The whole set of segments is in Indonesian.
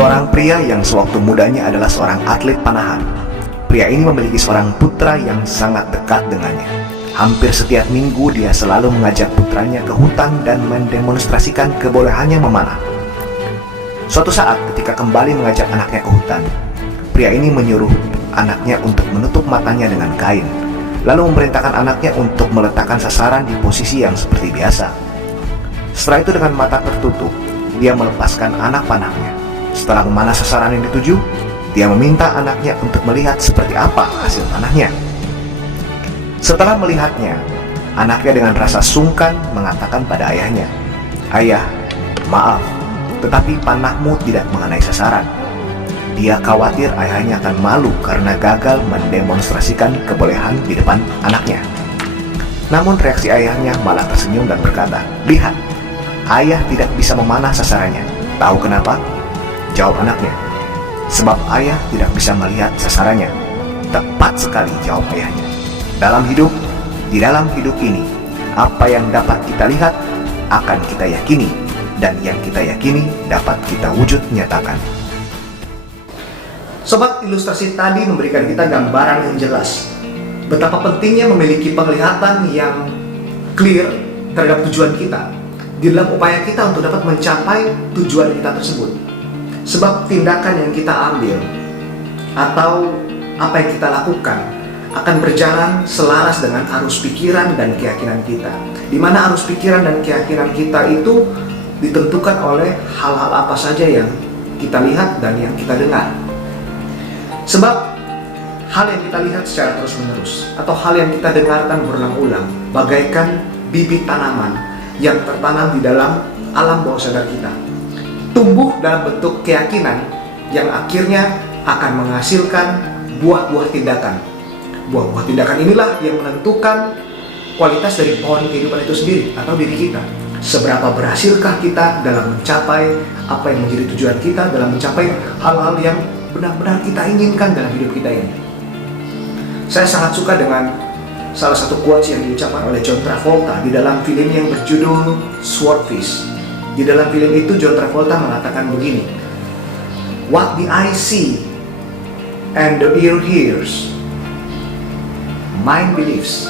Seorang pria yang sewaktu mudanya adalah seorang atlet panahan. Pria ini memiliki seorang putra yang sangat dekat dengannya. Hampir setiap minggu dia selalu mengajak putranya ke hutan dan mendemonstrasikan kebolehannya memanah. Suatu saat ketika kembali mengajak anaknya ke hutan, pria ini menyuruh anaknya untuk menutup matanya dengan kain, lalu memerintahkan anaknya untuk meletakkan sasaran di posisi yang seperti biasa. Setelah itu dengan mata tertutup, dia melepaskan anak panahnya. Setelah memanah sasaran yang dituju, dia meminta anaknya untuk melihat seperti apa hasil panahnya. Setelah melihatnya, anaknya dengan rasa sungkan mengatakan pada ayahnya, "Ayah, maaf, tetapi panahmu tidak mengenai sasaran." Dia khawatir ayahnya akan malu karena gagal mendemonstrasikan kebolehan di depan anaknya. Namun reaksi ayahnya malah tersenyum dan berkata, "Lihat, ayah tidak bisa memanah sasarannya. Tahu kenapa?" Jawab anaknya, "Sebab ayah tidak bisa melihat sasarannya." Tepat sekali jawab ayahnya. Di dalam hidup ini, apa yang dapat kita lihat akan kita yakini, dan yang kita yakini dapat kita wujud nyatakan. Sobat, ilustrasi tadi memberikan kita gambaran yang jelas betapa pentingnya memiliki penglihatan yang clear terhadap tujuan kita di dalam upaya kita untuk dapat mencapai tujuan kita tersebut. Sebab tindakan yang kita ambil atau apa yang kita lakukan akan berjalan selaras dengan arus pikiran dan keyakinan kita, di mana arus pikiran dan keyakinan kita itu ditentukan oleh hal-hal apa saja yang kita lihat dan yang kita dengar. Sebab hal yang kita lihat secara terus-menerus atau hal yang kita dengarkan berulang-ulang bagaikan bibit tanaman yang tertanam di dalam alam bawah sadar kita, tumbuh dalam bentuk keyakinan yang akhirnya akan menghasilkan buah-buah tindakan. Buah-buah tindakan inilah yang menentukan kualitas dari pohon kehidupan itu sendiri atau diri kita. Seberapa berhasilkah kita dalam mencapai apa yang menjadi tujuan kita, dalam mencapai hal-hal yang benar-benar kita inginkan dalam hidup kita ini. Saya sangat suka dengan salah satu quotes yang diucapkan oleh John Travolta di dalam film yang berjudul Swordfish. Di dalam film itu John Travolta mengatakan begini, "What the eye see and the ear hears, mind believes."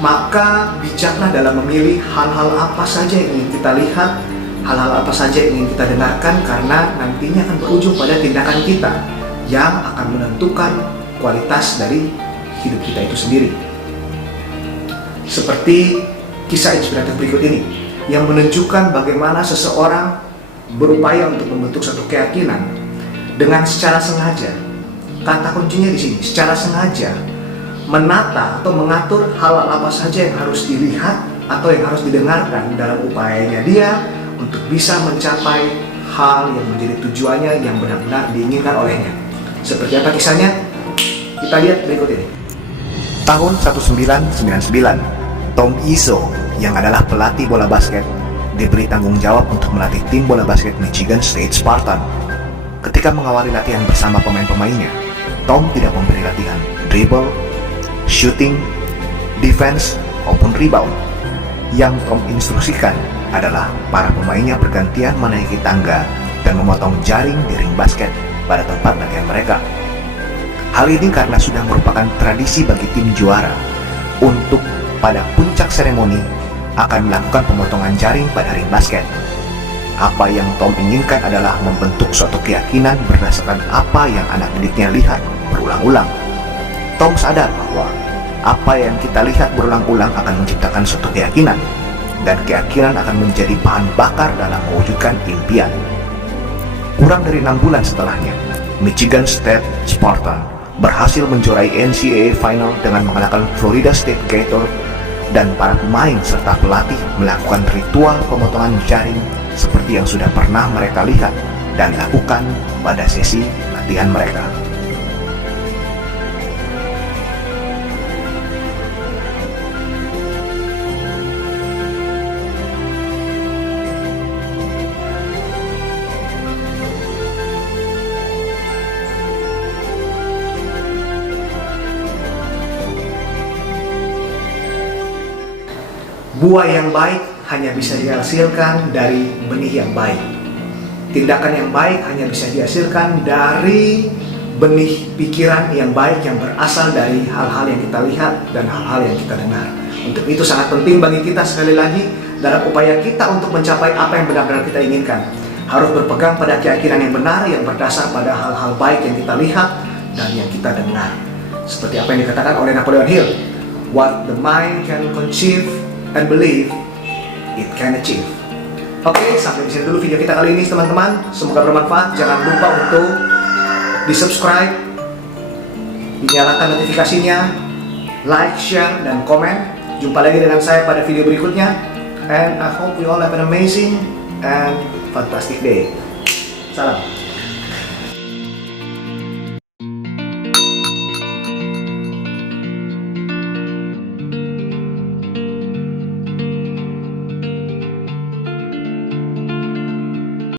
Maka bijaklah dalam memilih hal-hal apa saja yang ingin kita lihat, hal-hal apa saja yang ingin kita dengarkan, karena nantinya akan berujung pada tindakan kita yang akan menentukan kualitas dari hidup kita itu sendiri. Seperti kisah inspiratif berikut ini yang menunjukkan bagaimana seseorang berupaya untuk membentuk satu keyakinan dengan secara sengaja. Kata kuncinya di sini, secara sengaja menata atau mengatur hal apa saja yang harus dilihat atau yang harus didengarkan dalam upayanya dia untuk bisa mencapai hal yang menjadi tujuannya yang benar-benar diinginkan olehnya. Seperti apa kisahnya? Kita lihat berikut ini. Tahun 1999, Tom Izzo yang adalah pelatih bola basket diberi tanggung jawab untuk melatih tim bola basket Michigan State Spartan. Ketika mengawali latihan bersama pemain-pemainnya, Tom tidak memberi latihan dribble, shooting, defense, maupun rebound. Yang Tom instruksikan adalah para pemainnya bergantian menaiki tangga dan memotong jaring di ring basket pada tempat latihan mereka. Hal ini karena sudah merupakan tradisi bagi tim juara untuk pada puncak seremoni akan melakukan pemotongan jaring pada ring basket. Apa yang Tom inginkan adalah membentuk suatu keyakinan berdasarkan apa yang anak didiknya lihat berulang-ulang. Tom sadar bahwa apa yang kita lihat berulang-ulang akan menciptakan suatu keyakinan, dan keyakinan akan menjadi bahan bakar dalam mewujudkan impian. Kurang dari 6 bulan setelahnya, Michigan State Spartan berhasil menjuarai NCAA Final dengan mengalahkan Florida State Gator, dan para pemain serta pelatih melakukan ritual pemotongan jaring seperti yang sudah pernah mereka lihat dan lakukan pada sesi latihan mereka. Buah yang baik hanya bisa dihasilkan dari benih yang baik. Tindakan yang baik hanya bisa dihasilkan dari benih pikiran yang baik yang berasal dari hal-hal yang kita lihat dan hal-hal yang kita dengar. Untuk itu sangat penting bagi kita sekali lagi dalam upaya kita untuk mencapai apa yang benar-benar kita inginkan. Harus berpegang pada keyakinan yang benar yang berdasar pada hal-hal baik yang kita lihat dan yang kita dengar. Seperti apa yang dikatakan oleh Napoleon Hill, what the mind can conceive and believe, it can achieve. Oke, sampai di sini dulu video kita kali ini teman-teman. Semoga bermanfaat. Jangan lupa untuk di-subscribe, dinyalakan notifikasinya, like, share, dan komen. Jumpa lagi dengan saya pada video berikutnya. And I hope we all have an amazing and fantastic day. Salam.